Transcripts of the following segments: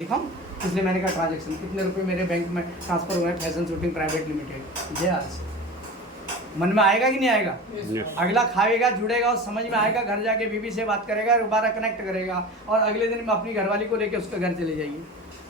दिखाऊं, इसलिए मैंने कहा ट्रांजेक्शन कितने रुपए मेरे बैंक में ट्रांसफर हुए हैं फैशन शूटिंग प्राइवेट लिमिटेड। ये आज मन में आएगा कि नहीं आएगा? अगला खाएगा, जुड़ेगा और समझ में आएगा, घर जाके बीवी से बात करेगा, दोबारा कनेक्ट करेगा और अगले दिन में अपनी घरवाली को लेके उसके घर चले जाइए।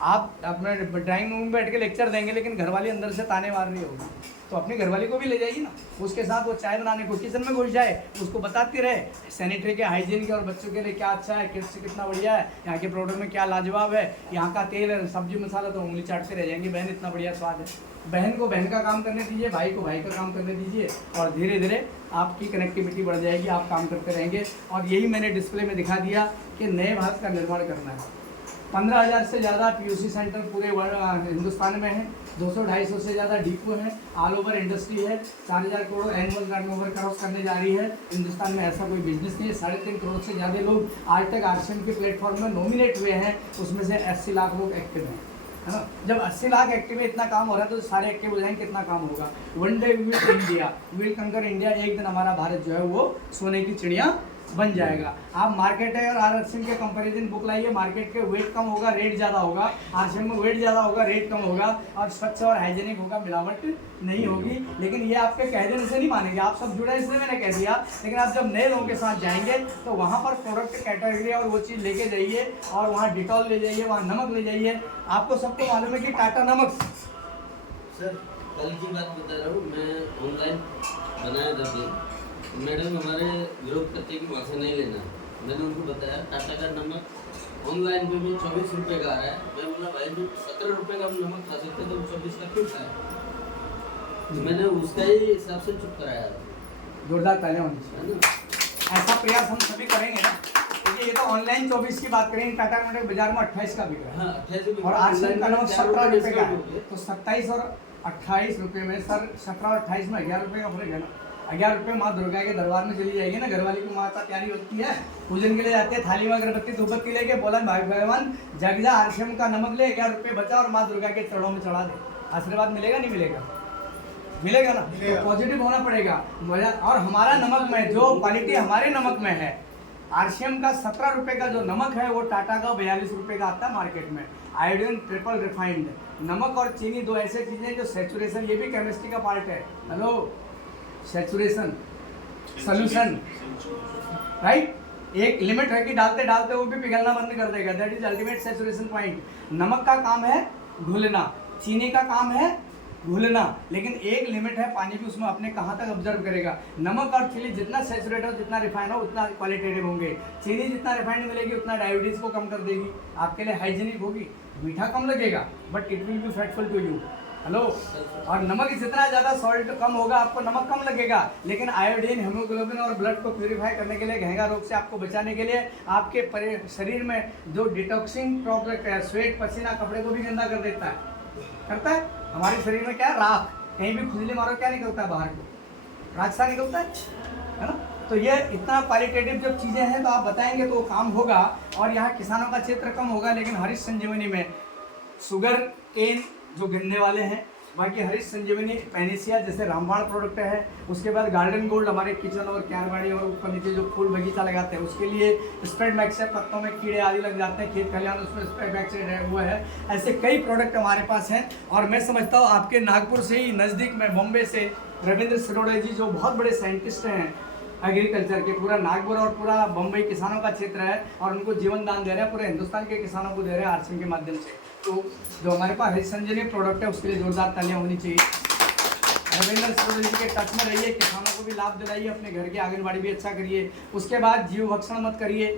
आप अपने ड्राइंग रूम में बैठ के लेक्चर देंगे लेकिन घरवाली अंदर से ताने मार रही होगी, तो अपनी घरवाली को भी ले जाइए ना, उसके साथ वो चाय बनाने को किचन में घुस जाए, उसको बताती रहे सैनिटरी के, हाइजीन के और बच्चों के लिए क्या अच्छा है, किड्स से कितना बढ़िया है, यहाँ के प्रोडक्ट में क्या लाजवाब है, यहाँ का तेल है, सब्जी मसाला, तो उंगली चाटते रह जाएंगे, बहन इतना बढ़िया स्वाद है। बहन को बहन का काम करने दीजिए, भाई को भाई का काम करने दीजिए और धीरे धीरे आपकी कनेक्टिविटी बढ़ जाएगी, आप काम करते रहेंगे। और यही मैंने डिस्प्ले में दिखा दिया कि नए भारत का निर्माण करना है। 15,000 से ज़्यादा पीयूसी सेंटर पूरे हिंदुस्तान में है, 200-250 से ज़्यादा डिपो है, ऑल ओवर इंडस्ट्री है, 4,000 करोड़ एनुअल टर्नओवर क्रॉस करने जा रही है। हिंदुस्तान में ऐसा कोई बिजनेस नहीं है। 3.5 करोड़ से ज़्यादा लोग आज तक आरसीएम के प्लेटफॉर्म में नॉमिनेट हुए हैं, उसमें से 80 लाख लोग एक्टिव हैं, है ना। जब 80 लाख एक्टिव में इतना काम हो रहा है तो सारे एक्टिव हो जाएंगे, कितना काम होगा। One day we will India, will conquer India, एक दिन हमारा भारत जो है वो सोने की चिड़िया बन जाएगा। आप मार्केट है और आरसीएम के कंपैरिजन बुक लाइए, मार्केट के वेट कम होगा, रेट ज़्यादा होगा, आरसीएम में वेट ज़्यादा होगा, रेट कम होगा और स्वच्छ और हाइजीनिक होगा, मिलावट नहीं होगी। लेकिन ये आपके कह देने से नहीं मानेंगे, आप सब जुड़े इसलिए मैंने कह दिया। लेकिन आप जब नए लोगों के साथ जाएंगे तो वहाँ पर प्रोडक्ट कैटेगरी और वो चीज़ लेके जाइए और वहाँ डिटॉल ले जाइए, वहाँ नमक ले जाइए। आपको सबको मालूम है कि टाटा नमक, सर कल की बात बता रहा हूँ, मैं ऑनलाइन बनाया था, मैडम हमारे विरोध करते कि वहाँ से नहीं लेना। मैंने उनको बताया टाटा का नमक ऑनलाइन पे भी 24 रुपये का आ रहा है। मैं बोला भाई जो 17 रुपये का नमक खा सकते तो 24 का क्यों खाए? तो मैंने उसका ही हिसाब से चुप कराया। जोरदार तालियां होनी चाहिए। ऐसा प्रयास हम सभी करेंगे ना, क्योंकि ये तो ऑनलाइन 24 की बात करेंगे, टाटा मोटर बाजार में 28 का बिक रहा है, 28 और आरसीएम का नमक 17 रुपये का है, तो 27 और 28 रुपये में सर 17 और 28 में 11 रुपये का फर्क है ना। 11 रुपये माँ दुर्गा के दरबार में चली जाएगी ना, घरवाली की माता तैयारी होती है, पूजन के लिए जाती है, थाली में अगरबत्ती धूपबत्ती लेके बोला भाई भगवान जग जा, आरसीएम का नमक ले, 11 रुपये बचा और माँ दुर्गा के चरणों में चढ़ा दे। आशीर्वाद मिलेगा नहीं मिलेगा? मिलेगा ना। तो पॉजिटिव होना पड़ेगा। और हमारा नमक में जो क्वालिटी हमारे नमक में है, आरसीएम का 17 रुपये का जो नमक है वो टाटा का 42 रुपये का आता है मार्केट में। आयोडीन ट्रिपल रिफाइंड, नमक और चीनी दो ऐसे चीज़ें जो सेचुरेशन, ये भी केमिस्ट्री का पार्ट है। Hello, saturation solution, right. एक लिमिट है कि डालते डालते वो भी पिघलना बंद कर देगा, that is ultimate saturation point. नमक का काम है घुलना, चीनी का काम है घुलना, लेकिन एक लिमिट है पानी की, उसमें अपने कहाँ तक ऑब्जर्व करेगा। नमक और चीनी जितना सेचुरेट हो, जितना रिफाइन हो, उतना क्वालिटेटिव होंगे। चीनी जितना रिफाइंड मिलेगी उतना डायबिटीज को कम कर देगी, आपके लिए हाइजीनिक होगी, मीठा कम लगेगा but it will be fateful to you. Hello, और नमक जितना ज़्यादा सॉल्ट कम होगा आपको नमक कम लगेगा, लेकिन आयोडीन, हीमोग्लोबिन और ब्लड को प्यूरिफाई करने के लिए, गहंगा रोग से आपको बचाने के लिए, आपके शरीर में जो डिटॉक्सिंग प्रोडक्ट है, स्वेट पसीना कपड़े को भी गंदा कर देता है, करता है। हमारे शरीर में क्या है, राख, कहीं भी खुजली मारो क्या निकलता है बाहर को, रास्ता निकलता है ना। तो ये इतना क्वालिटेटिव जब चीज़ें हैं तो आप बताएंगे तो काम होगा। और यहाँ किसानों का क्षेत्र कम होगा, लेकिन हरीश संजीवनी में शुगर केन जो गन्ने वाले हैं, बाकी हरीश संजीवनी पैनिसिया जैसे रामबाण प्रोडक्ट है, उसके बाद गार्डन गोल्ड हमारे किचन और क्यारबाड़ी और ऊपर नीचे जो फूल बगीचा लगाते हैं उसके लिए, स्प्रेड मैक्स है, पत्तों में कीड़े आदि लग जाते हैं, खेत खलिहान उसमें स्प्रेड मैक्स है वो है। ऐसे कई प्रोडक्ट हमारे पास हैं। और मैं समझता हूँ आपके नागपुर से ही नज़दीक में, बॉम्बे से रविंद्र सरोड़े जी जो बहुत बड़े साइंटिस्ट हैं एग्रीकल्चर के, पूरा नागपुर और पूरा बम्बई किसानों का क्षेत्र है और उनको जीवन दान दे रहे हैं, पूरे हिंदुस्तान के किसानों को दे रहे हैं आरसीएम के माध्यम से। तो जो हमारे पास हरीश संजीवनी प्रोडक्ट है उसके लिए जोरदार तालियां होनी चाहिए। रविंद्र सरोड़े जी के टच में रहिए, किसानों को भी लाभ दिलाइए, अपने घर की आंगनबाड़ी भी अच्छा करिए। उसके बाद जीव भक्षण मत करिए,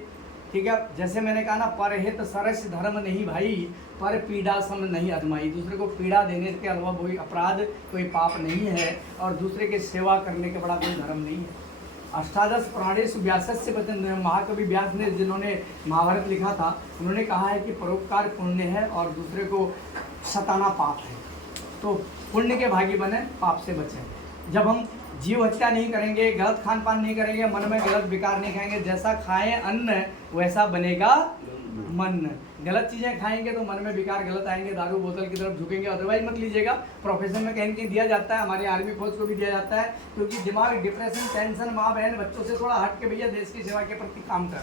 ठीक है। जैसे मैंने कहा ना, परहित सरस धर्म नहीं भाई, पर पीड़ा सम नहीं अजमाई। दूसरे को पीड़ा देने के अलावा कोई अपराध, कोई पाप नहीं है, और दूसरे की सेवा करने का बड़ा कोई धर्म नहीं है। अष्टादश प्राणेषु व्यासस्य वचन, महाकवि व्यास ने जिन्होंने महाभारत लिखा था, उन्होंने कहा है कि परोपकार पुण्य है और दूसरे को सताना पाप है। तो पुण्य के भागी बने, पाप से बचें। जब हम जीव हत्या नहीं करेंगे, गलत खान पान नहीं करेंगे, मन में गलत विकार नहीं खाएंगे, जैसा खाएं अन्न वैसा बनेगा मन। गलत चीज़ें खाएंगे तो मन में विकार गलत आएंगे, दारू बोतल की तरफ झुकेंगे। अदरवाइज मत लीजिएगा, प्रोफेशन में कहीं कहीं दिया जाता है, हमारी आर्मी फौज को भी दिया जाता है, क्योंकि दिमाग डिप्रेशन, टेंशन, माँ बहन बच्चों से थोड़ा हट के भैया देश की सेवा के प्रति काम कर,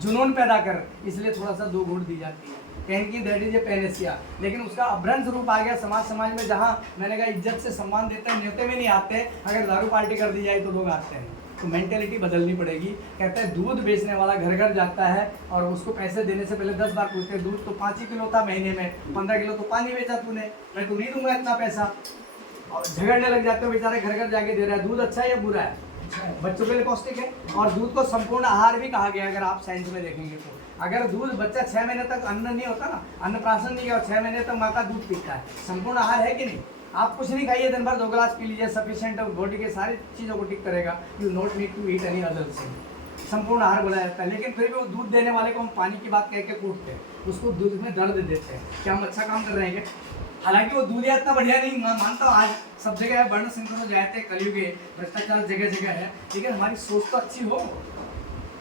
जुनून पैदा कर, इसलिए थोड़ा सा 2 घूंट दी जाती है। कैन की दैट इज ए पेनेसिया। लेकिन उसका अभ्रंश रूप आ गया समाज में, जहाँ मैंने कहा इज्जत से सम्मान देते हैं, न्योते में नहीं आते, अगर दारू पार्टी कर दी जाए तो लोग आते हैं। तो मेंटेलिटी बदलनी पड़ेगी। कहते हैं दूध बेचने वाला घर घर जाता है और उसको पैसे देने से पहले 10 बार पूछते हैं, दूध तो 5 ही किलो था महीने में, 15 किलो तो पानी बेचा तूने, मैं तो नहीं दूंगा इतना पैसा। और झगड़ने लग जाते हो, बेचारे घर घर जाके दे रहा है। दूध अच्छा है या बुरा है? बच्चों के लिए पौष्टिक है। और दूध को संपूर्ण आहार भी कहा गया, अगर आप साइंस में देखेंगे तो। अगर दूध बच्चा 6 महीने तक अन्न नहीं होता ना, अन्नप्राशन नहीं किया, 6 महीने तक माँ का दूध पीता है, संपूर्ण आहार है कि नहीं? आप कुछ नहीं खाइए, दिन भर 2 गिलास पी लीजिए, सफिशिएंट बॉडी के सारी चीज़ों को ठीक करेगा। You not need to eat any other thing. संपूर्ण आहार बोला जाता है। लेकिन फिर भी वो दूध देने वाले को हम पानी की बात कह के कूटते हैं, उसको दूध में दर्द देते हैं। क्या हम अच्छा काम कर रहे हैं? हालांकि वो दूध इतना बढ़िया नहीं मानता हूँ, आज सब जगह है, वर्ण संकट जाते कलयुगे, भ्रष्टाचार जगह जगह है, लेकिन हमारी सोच तो अच्छी हो।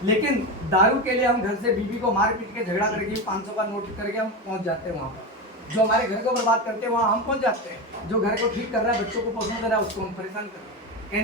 लेकिन दारू के लिए हम घर से बीवी को मार पीट के झगड़ा करके 500 का नोट करके हम पहुंच जाते हैं वहाँ पर। जो हमारे घर को बर्बाद करते हैं वहाँ हम पहुंच जाते हैं। जो घर को ठीक कर रहा है, बच्चों को पोषण दे रहा है, उसको हम परेशान कर रहे हैं।